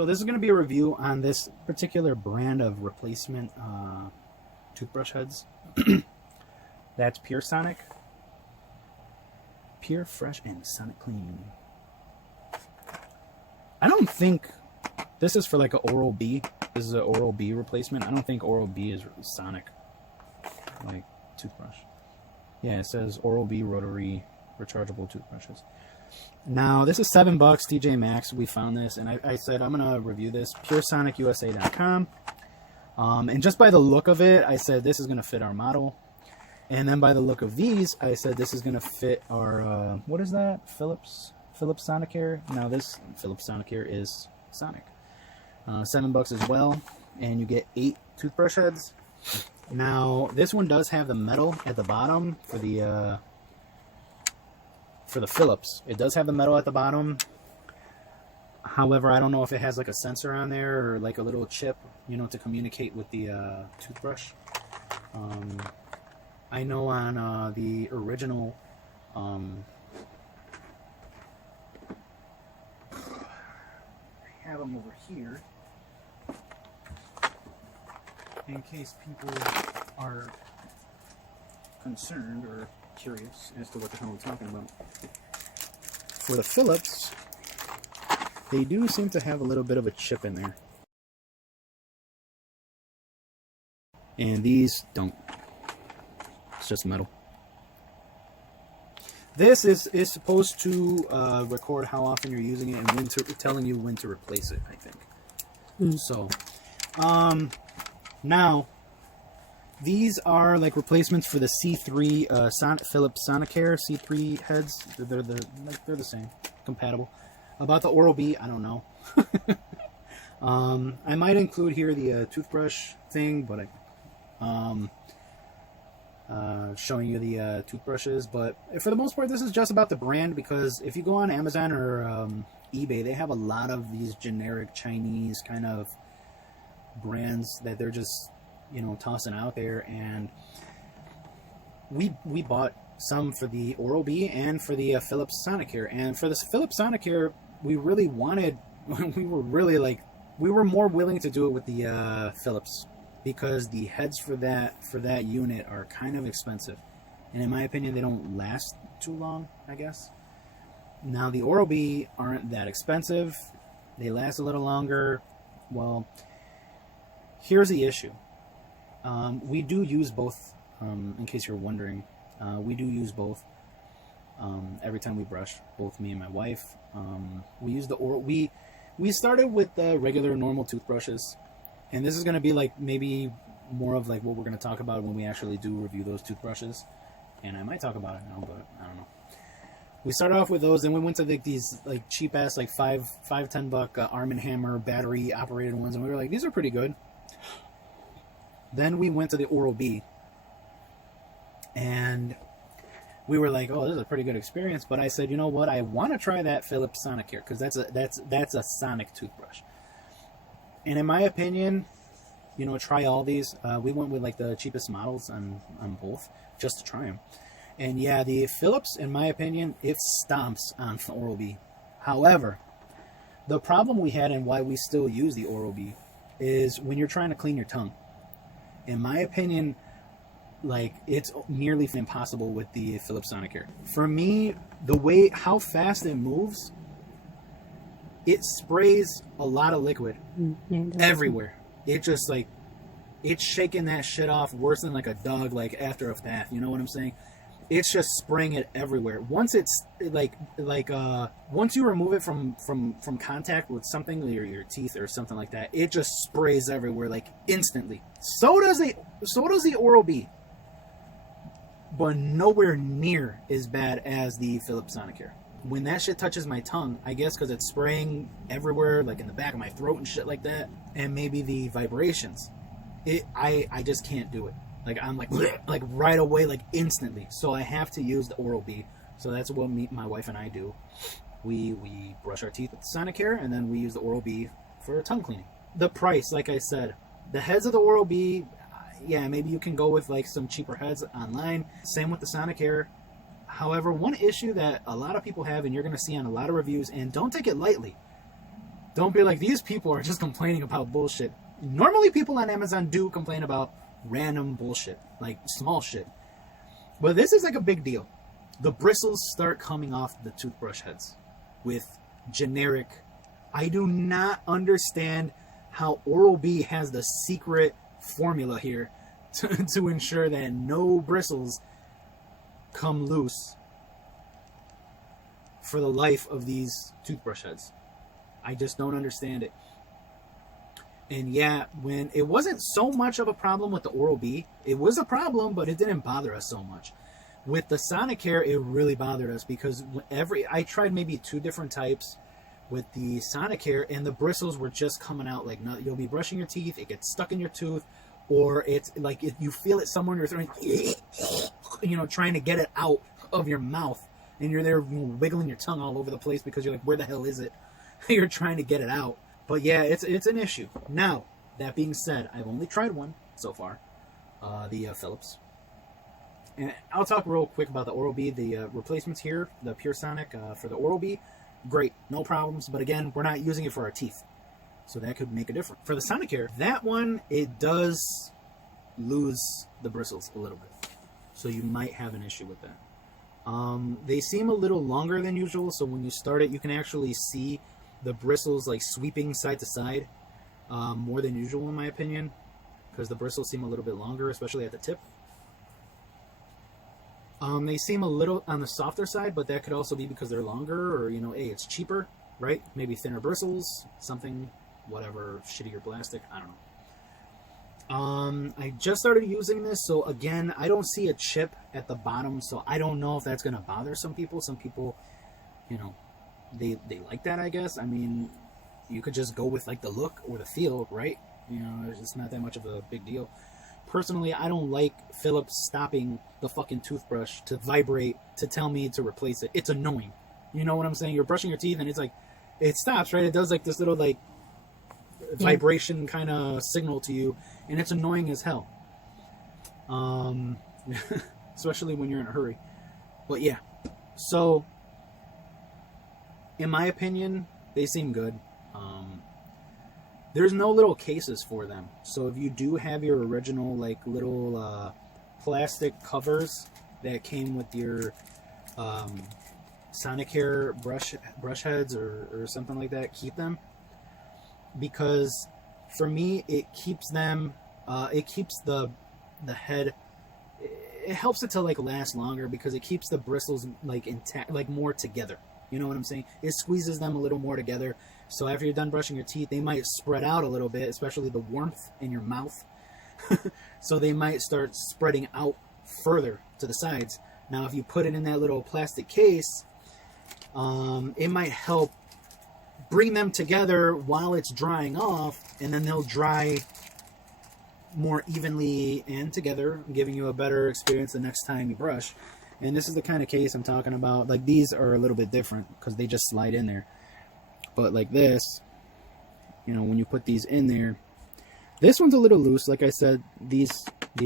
So this is going to be a review on this particular brand of replacement toothbrush heads. That's PURSONIC. Pure, fresh, and sonic clean. I don't think this is for like an Oral-B. This is an Oral-B replacement. I don't think Oral-B is sonic, like toothbrush. Yeah, it says Oral-B rotary rechargeable toothbrushes. Now, this is $7, TJ Maxx. We found this, and I said I'm going to review this. PureSonicUSA.com. And just by the look of it, I said this is going to fit our model. And then by the look of these, I said this is going to fit our, what is that? Philips Sonicare. Now, this Philips Sonicare is Sonic. $7 as well. And you get 8 toothbrush heads. Now, this one does have the metal at the bottom for the Philips. It does have the metal at the bottom. However, I don't know if it has like a sensor on there or like a little chip, you know, to communicate with the toothbrush. I know on the original I have them over here in case people are concerned or curious as to what the hell I'm talking about. For the Philips, they do seem to have a little bit of a chip in there. And these don't. It's just metal. This is supposed to record how often you're using it and when to, telling you when to replace it, I think. So, now, these are like replacements for the C3 Philips Sonicare C3 heads. They're the same, compatible. About the Oral-B, I don't know. I might include here the toothbrush thing, but showing you the toothbrushes. But for the most part, this is just about the brand, because if you go on Amazon or eBay, they have a lot of these generic Chinese kind of brands that they're just, you know, tossing out there. And we bought some for the Oral-B and for the Philips Sonicare. And for this Philips Sonicare, we really wanted, we were more willing to do it with the Philips, because the heads for that unit are kind of expensive, and in my opinion, they don't last too long, I guess. Now, the Oral-B aren't that expensive. They last a little longer. Well, here's the issue. We do use both, in case you're wondering. We do use both every time we brush, both me and my wife. We use the we started with the regular normal toothbrushes, and this is going to be like maybe more of like what we're going to talk about when we actually do review those toothbrushes. And I might talk about it now, but I don't know. We started off with those, and we went to like these like cheap ass like $10 Arm&Hammer battery operated ones, and we were like, these are pretty good. Then we went to the Oral-B, and we were like, oh, this is a pretty good experience. But I said, you know what? I want to try that Philips Sonicare, because that's a sonic toothbrush. And in my opinion, you know, try all these. We went with like the cheapest models on both, just to try them. And yeah, the Philips, in my opinion, it stomps on the Oral-B. However, the problem we had, and why we still use the Oral-B, is when you're trying to clean your tongue. In my opinion, like, it's nearly impossible with the Philips Sonicare. For me, the way how fast it moves, it sprays a lot of liquid everywhere. It just like, it's shaking that shit off worse than like a dog, like after a bath. You know what I'm saying? It's just spraying it everywhere. Once it's once you remove it from contact with something, your teeth or something like that, it just sprays everywhere like instantly. So does the Oral-B, but nowhere near as bad as the Philips Sonicare. When that shit touches my tongue, I guess because it's spraying everywhere, like in the back of my throat and shit like that, and maybe the vibrations, I just can't do it. Like, I'm like right away, like instantly. So I have to use the Oral-B. So that's what my wife and I do. We brush our teeth with the Sonicare, and then we use the Oral-B for tongue cleaning. The price, like I said, the heads of the Oral-B, yeah, maybe you can go with like some cheaper heads online. Same with the Sonicare. However, one issue that a lot of people have, and you're going to see on a lot of reviews, and don't take it lightly, Don't be like, these people are just complaining about bullshit. Normally people on Amazon do complain about random bullshit, like small shit. But this is like a big deal. The bristles start coming off the toothbrush heads with generic. I do not understand how Oral-B has the secret formula here to ensure that no bristles come loose for the life of these toothbrush heads. I just don't understand it. And yeah, when it wasn't so much of a problem with the Oral-B, it was a problem, but it didn't bother us so much. With the Sonicare, it really bothered us because I tried maybe 2 different types with the Sonicare, and the bristles were just coming out like you'll be brushing your teeth, it gets stuck in your tooth, or it's like you feel it somewhere in your throat, you know, trying to get it out of your mouth, and you're there wiggling your tongue all over the place because you're like, where the hell is it? You're trying to get it out. But yeah, it's an issue. Now, that being said, I've only tried one so far, the Philips. And I'll talk real quick about the Oral-B. The replacements here, the PURSONIC for the Oral-B, great, no problems. But again, we're not using it for our teeth, so that could make a difference. For the Sonicare, that one, it does lose the bristles a little bit, so you might have an issue with that. They seem a little longer than usual, so when you start it, you can actually see the bristles like sweeping side to side more than usual, in my opinion, because the bristles seem a little bit longer, especially at the tip. They seem a little on the softer side, but that could also be because they're longer, or, you know, hey, it's cheaper, right? Maybe thinner bristles, something, whatever, shittier plastic, I don't know. I just started using this, so again, I don't see a chip at the bottom, so I don't know if that's going to bother some people. Some people, you know, they like that, I guess. I mean, you could just go with like the look or the feel, right? You know, it's not that much of a big deal. Personally, I don't like Philips stopping the fucking toothbrush to vibrate to tell me to replace it. It's annoying. You know what I'm saying? You're brushing your teeth and it's like, it stops, right? It does like this little like vibration kind of signal to you, and it's annoying as hell. Especially when you're in a hurry. But yeah, so in my opinion, they seem good. There's no little cases for them, so if you do have your original like little plastic covers that came with your Sonicare brush heads or something like that, keep them, because for me it keeps them it keeps the head, it helps it to like last longer because it keeps the bristles like intact, like more together. You know what I'm saying? It squeezes them a little more together. So after you're done brushing your teeth, they might spread out a little bit, especially the warmth in your mouth. So they might start spreading out further to the sides. Now, if you put it in that little plastic case, it might help bring them together while it's drying off, and then they'll dry more evenly and together, giving you a better experience the next time you brush. And this is the kind of case I'm talking about. Like, these are a little bit different because they just slide in there. But like this, you know, when you put these in there, this one's a little loose. Like I said, the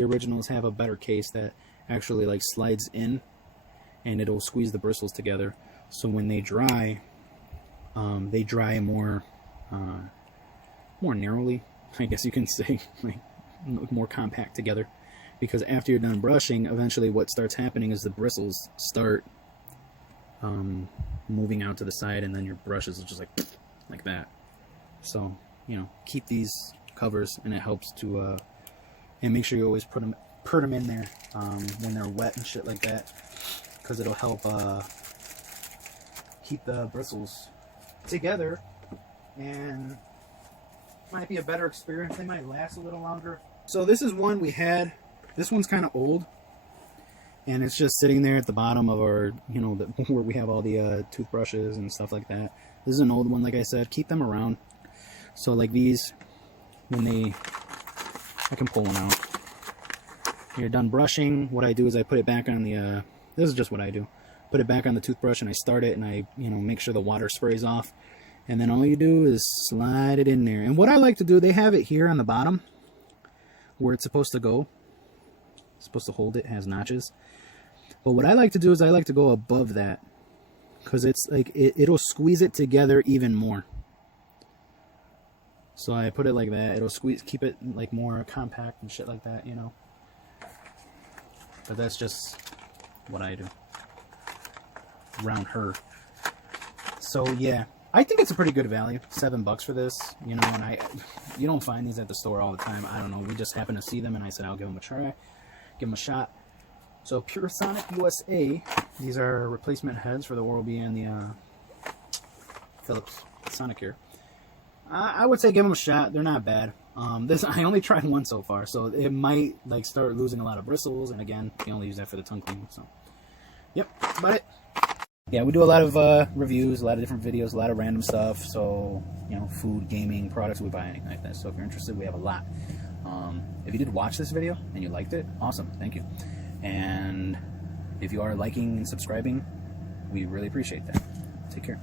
originals have a better case that actually like slides in, and it'll squeeze the bristles together. So when they dry more narrowly, I guess you can say, like more compact together. Because after you're done brushing, eventually what starts happening is the bristles start moving out to the side, and then your brushes are just like that. So, you know, keep these covers, and it helps to and make sure you always put them in there when they're wet and shit like that, because it'll help keep the bristles together, and might be a better experience. They might last a little longer. So this is one we had. This one's kind of old, and it's just sitting there at the bottom of our, you know, where we have all the toothbrushes and stuff like that. This is an old one, like I said. Keep them around. So like these, when I can pull one out. When you're done brushing, what I do is I put it back on the, this is just what I do. Put it back on the toothbrush, and I start it, and I, you know, make sure the water sprays off. And then all you do is slide it in there. And what I like to do, they have it here on the bottom where it's supposed to go. Supposed to hold it, has notches. But what I like to do is I like to go above that, because it's like it'll squeeze it together even more. So I put it like that. It'll squeeze, keep it like more compact and shit like that, you know. But that's just what I do around her. So yeah, I think it's a pretty good value. $7 for this, you know. And you don't find these at the store all the time. I don't know. We just happened to see them, and I said I'll give them a try, give them a shot. So PURSONIC USA. These are replacement heads for the Oral-B and the Philips Sonicare. I would say give them a shot. They're not bad. I only tried one so far, so it might like start losing a lot of bristles. And again, you only use that for the tongue cleaning. So, yep, that's about it. Yeah, we do a lot of reviews, a lot of different videos, a lot of random stuff. So, you know, food, gaming, products, we buy anything like that. So if you're interested, we have a lot. If you did watch this video and you liked it, awesome, thank you. And if you are liking and subscribing, we really appreciate that. Take care.